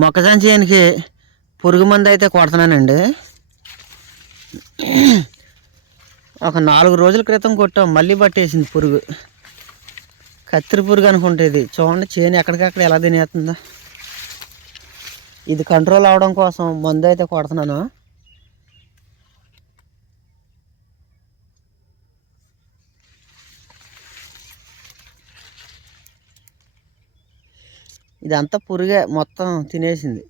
మొక్కజొన్న చేయనికి పురుగు మందు అయితే కొడుతున్నానండి. ఒక నాలుగు రోజుల క్రితం కొట్టాం మళ్ళీ పట్టేసింది పురుగు. కత్తిరి పురుగు అనుకుంటేది చూడండి చేను ఎక్కడికక్కడ ఎలా తినేస్తుందో. ఇది కంట్రోల్ అవడం కోసం మందు అయితే కొడుతున్నాను. ఇదంతా పురుగే మొత్తం తినేసింది.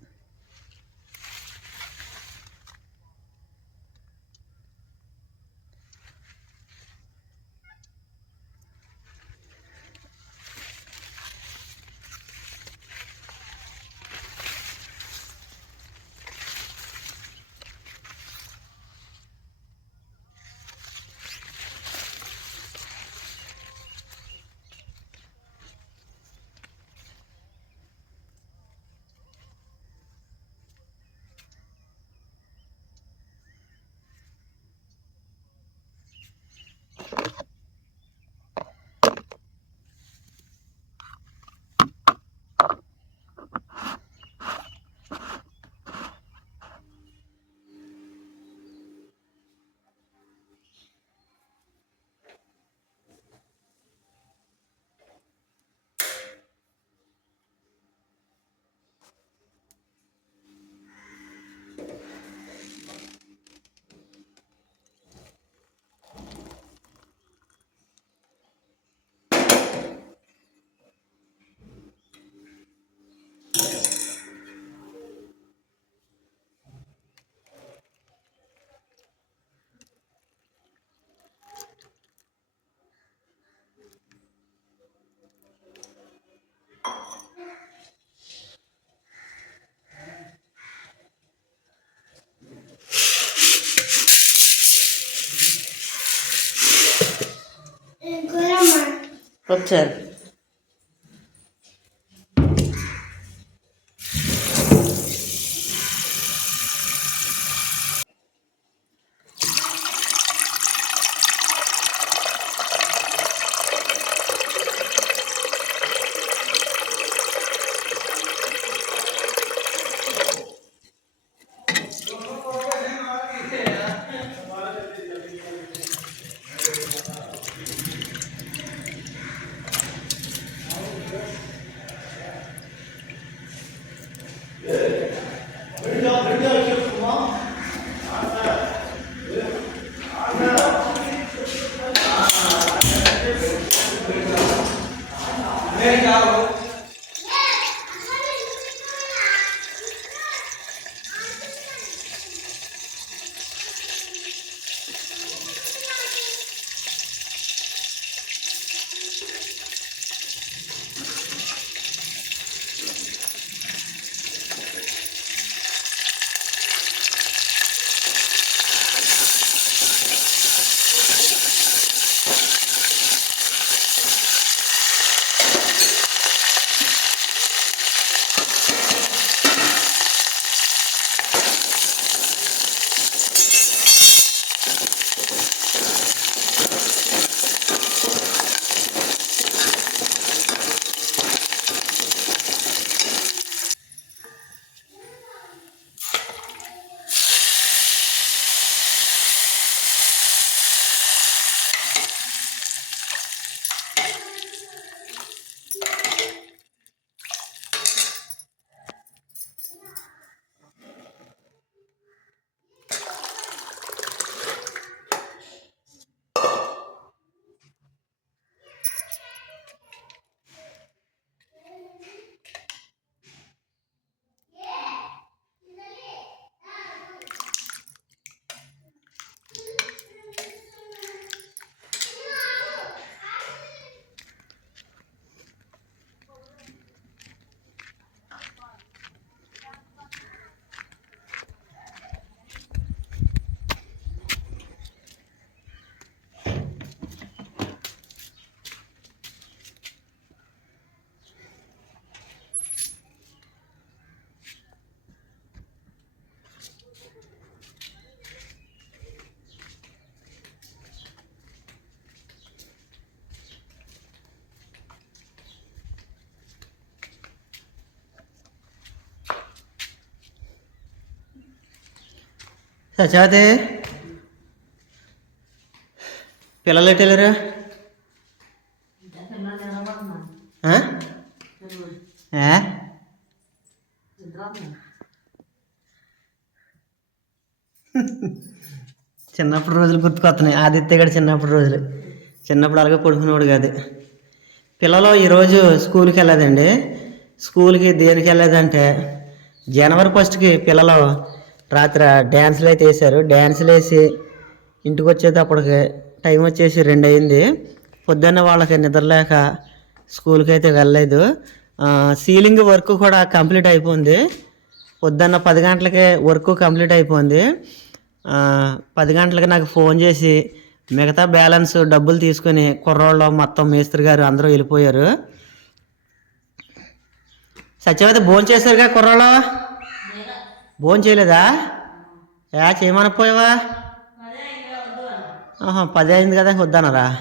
వచ్చారు సచాదే పిల్లలు ఎటు వెళ్ళారు చిన్నప్పుడు రోజులు గుర్తుకొస్తున్నాయి. ఆదిత్య గడి చిన్నప్పుడు రోజులు. చిన్నప్పుడు అలాగే పడుకునేవాడు కాదు. పిల్లలు ఈరోజు స్కూల్కి వెళ్ళలేదండి. స్కూల్కి దేనికి వెళ్ళలేదంటే జనవరి ఫస్ట్కి పిల్లలు రాత్రి డ్యాన్సులు అయితే వేశారు. డ్యాన్సులు వేసి ఇంటికి వచ్చేటప్పటికి టైం వచ్చేసి రెండు అయింది. పొద్దున్న వాళ్ళకి నిద్రలేక స్కూల్కి అయితే వెళ్ళలేదు. సీలింగ్ వర్క్ కూడా కంప్లీట్ అయిపోయింది. పొద్దున్న పది గంటలకే వర్క్ కంప్లీట్ అయిపోయింది. పది గంటలకి నాకు ఫోన్ చేసి మిగతా బ్యాలెన్స్ డబ్బులు తీసుకొని కుర్రోళ్ళు మొత్తం మేస్త్రి గారు అందరూ వెళ్ళిపోయారు. సత్యవతి భోజనం చేశారుగా కుర్రోళ్ళు? భోజనం చేయలేదా? యా చేయమనపోయావా ఆహా పది అయింది కదా వద్దనరా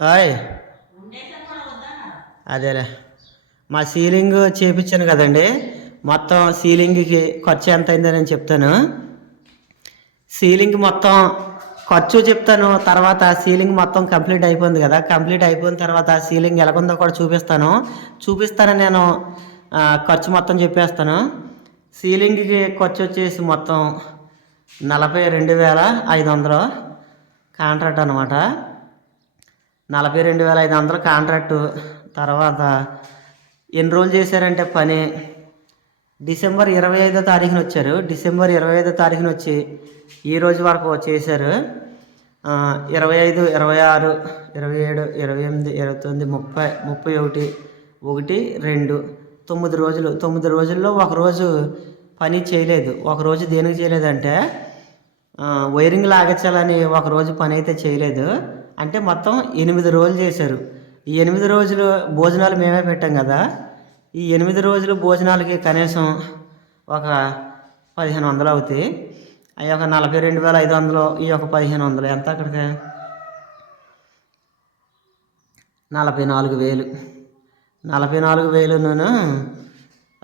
ఓయ్. అదేలే. మా సీలింగ్ చేపించాను కదండి. మొత్తం సీలింగ్కి ఖర్చు ఎంత అయిందో నేను చెప్తాను. సీలింగ్ మొత్తం ఖర్చు చెప్తాను తర్వాత సీలింగ్ మొత్తం కంప్లీట్ అయిపోయింది కదా. కంప్లీట్ అయిపోయిన తర్వాత సీలింగ్ ఎలాగుందో కూడా చూపిస్తాను. చూపిస్తాను నేను. ఖర్చు మొత్తం చెప్పేస్తాను. సీలింగ్కి ఖర్చు వచ్చేసి మొత్తం నలభై రెండు వేల ఐదు వందలు కాంట్రాక్ట్ అనమాట నలభై రెండు వేల ఐదు వందలు కాంట్రాక్టు. తర్వాత ఎన్ని రోజులు చేశారంటే పని? డిసెంబర్ ఇరవై ఐదో తారీఖున వచ్చారు. డిసెంబర్ ఇరవై ఐదో తారీఖున వచ్చి ఈ రోజు వరకు చేశారు. ఇరవై ఐదు ఇరవై ఆరు ఇరవై ఏడు ఇరవై ఎనిమిది ఇరవై తొమ్మిది ముప్పై ముప్పై ఒకటి ఒకటి రెండు తొమ్మిది రోజులు తొమ్మిది రోజుల్లో ఒక రోజు పని చేయలేదు. ఒక రోజు దేనికి చేయలేదంటే వైరింగ్ లాగించాలని ఒక రోజు పని అయితే చేయలేదు. అంటే మొత్తం ఎనిమిది రోజులు చేశారు. ఈ ఎనిమిది రోజులు భోజనాలు మేమే పెట్టాం కదా. ఈ ఎనిమిది రోజులు భోజనాలకి కనీసం ఒక పదిహేను వందలు అవుతాయి. అవి ఒక నలభై రెండు వేల ఐదు వందలు ఈ ఒక పదిహేను వందలు ఎంత అక్కడికి? నలభై నాలుగు వేలు. నలభై నాలుగు వేలును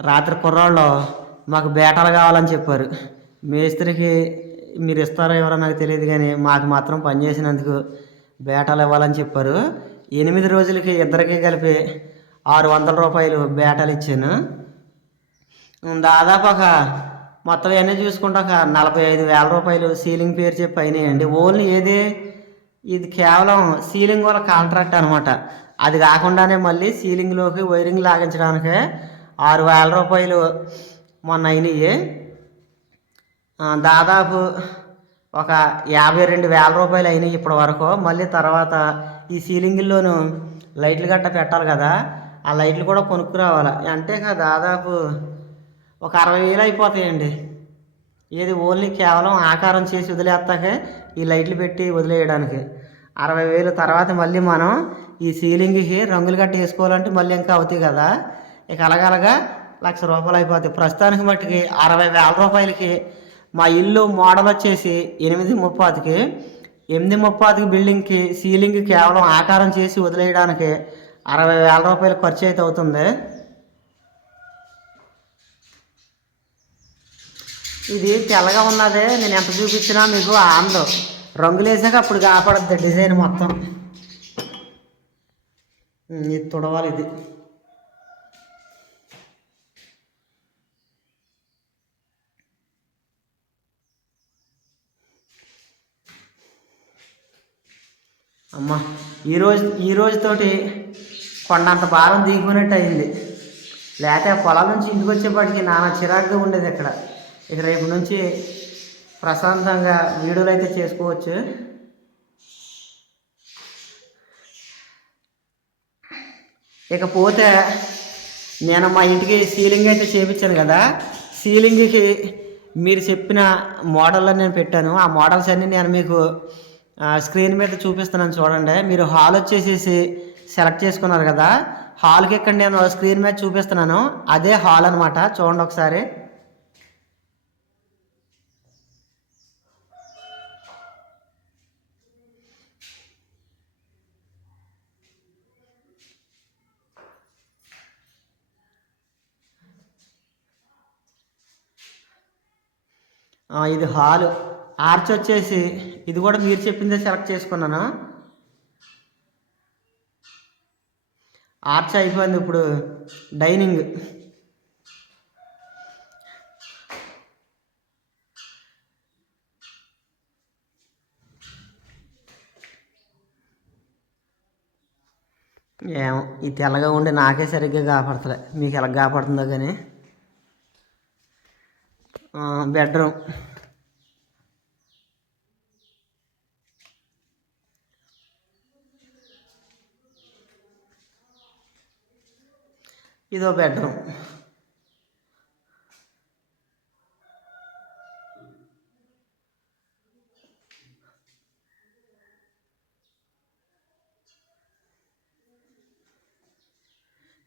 రాత్రి కుర్రాళ్ళు మాకు బేటాలు కావాలని చెప్పారు. మేస్త్రికి మీరు ఇస్తారో ఎవరో నాకు తెలియదు కానీ మాకు మాత్రం పని చేసినందుకు బేటాలు ఇవ్వాలని చెప్పారు. ఎనిమిది రోజులకి ఇద్దరికి కలిపి ఆరు వందల రూపాయలు బేటాలు ఇచ్చాను. దాదాపు ఒక మొత్తం ఇవన్నీ చూసుకుంటే ఒక నలభై ఐదు వేల రూపాయలు సీలింగ్ పేరు చెప్పి అయినాయండి. ఓన్లీ ఏది? ఇది కేవలం సీలింగ్ వాళ్ళ కాంట్రాక్ట్ అనమాట అది కాకుండానే మళ్ళీ సీలింగ్లోకి వైరింగ్ లాగించడానికి ఆరు వేల రూపాయలు మొన్న అయినాయి దాదాపు ఒక యాభై రెండు వేల రూపాయలు అయినాయి ఇప్పటి వరకు. మళ్ళీ తర్వాత ఈ సీలింగుల్లోనూ లైట్లు గట్ట పెట్టాలి కదా ఆ లైట్లు కూడా కొనుక్కురావాలి అంటే దాదాపు ఒక అరవై వేలు అయిపోతాయండి. ఏది ఓన్లీ కేవలం ఆకారం చేసి వదిలేస్తాకే ఈ లైట్లు పెట్టి వదిలేయడానికి. అరవై వేలు తర్వాత మళ్ళీ మనం ఈ సీలింగ్కి రంగులు గట్టి వేసుకోవాలంటే మళ్ళీ ఇంకా అవుతాయి కదా. ఇక అలాగలగా లక్ష రూపాయలు అయిపోతాయి. ప్రస్తుతానికి మట్టుకి అరవై వేల రూపాయలకి మా ఇల్లు మోడల్ వచ్చేసి ఎనిమిది ముప్పాతికి. ఎనిమిది ముప్పాతికి బిల్డింగ్కి సీలింగ్ కేవలం ఆకారం చేసి వదిలేయడానికి అరవై వేల రూపాయలు ఖర్చు అయితే అవుతుంది. ఇది తెల్లగా ఉన్నదే. నేను ఎంత చూపించినా మీకు ఆందో. రంగులు వేసాక అప్పుడు కాపాడద్ది డిజైన్ మొత్తం. ఇది తుడవాలి ఇది. అమ్మా ఈరోజు ఈ రోజుతోటి కొండంత భారం దిగిపోయినట్టు అయింది. లేకపోతే పొలాల నుంచి ఇంటికి వచ్చేపాటికి నానా చిరాకుగా ఉండేది ఇక్కడ ఇది రేపు నుంచి ప్రశాంతంగా వీడియోలు అయితే చేసుకోవచ్చు. ఇకపోతే నేను మా ఇంటికి సీలింగ్ అయితే చేపించాను కదా. సీలింగ్కి మీరు చెప్పిన మోడల్లో నేను పెట్టాను. ఆ మోడల్స్ అన్నీ నేను మీకు స్క్రీన్ మీద చూపిస్తున్నాను చూడండి. మీరు హాల్ వచ్చేసేసి సెలెక్ట్ చేసుకున్నారు కదా. హాల్కి ఇక్కడ నేను స్క్రీన్ మీద చూపిస్తున్నాను. అదే హాల్ అనమాట చూడండి ఒకసారి ఆ, ఇది హాలు. ఆర్చ్ వచ్చేసి ఇది కూడా మీరు చెప్పిందే సెలెక్ట్ చేసుకున్నాను. ఆర్చ్ అయిపోయింది ఇప్పుడు డైనింగ్. ఏమో ఈ తెల్లగా ఉండి నాకే సరిగ్గా కాపాడతలే. మీకు ఎలా కాపాడుతుందో కానీ. బెడ్రూమ్. ఇదో బెడ్రూమ్.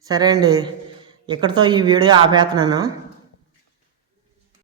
సరే అండి ఇక్కడితో ఈ వీడియో ఆపేస్తున్నాను.